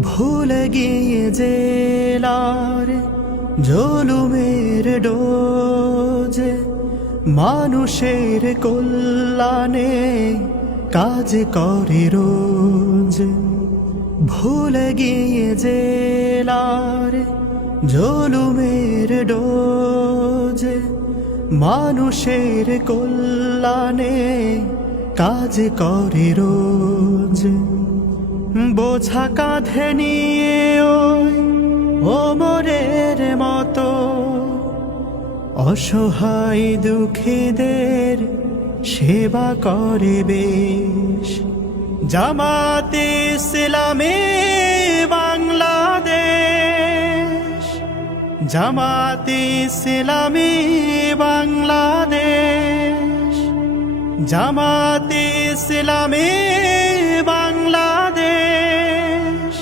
ভুলে গিয়ে জেলার জুলুমের ডোজ, মানুষের কল্যাণে কাজ করে রোজ। ভুলে গিয়ে জেলার জুলুমের ডোজ, মানুষের কল্যাণে কাজ করে রোজ। বোঝা কাঁধে নিয়ে ওই ওমরের মতো অসহায় দুঃখীদের সেবা করে বেশ। জামাতে ইসলামী বাংলাদেশ, জামাতে ইসলামী বাংলাদেশ, জামাতে ইসলামী বাংলাদেশ,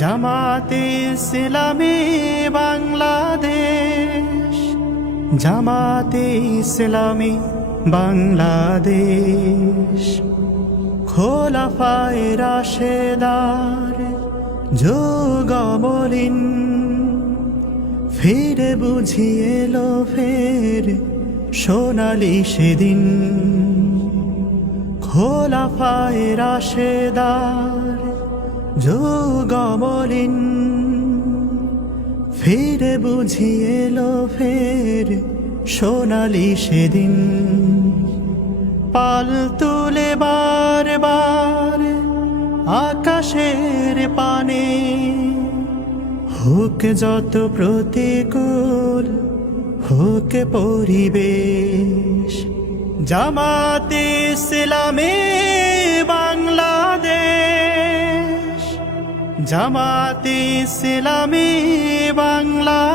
জামাতে ইসলামী বাংলাদেশ, জামাতে ইসলামী বাংলাদেশ। খোলাফায়ে রাশেদার যুগমলিন, ফিরে বুঝিয়ে এলো ফের সোনালি সেদিন। খোলাফায়ে রাশেদার যুগমলিন, ফিরে বুঝিয়ে এলো ফের সোনালি সেদিন। পাল তুলে বারবার আকাশের পানে, হোক যত প্রতিকূল হোক পরিবেশ। জামাতে ইসলামী বাংলাদেশ, জামাতে ইসলামী বাংলাদেশ।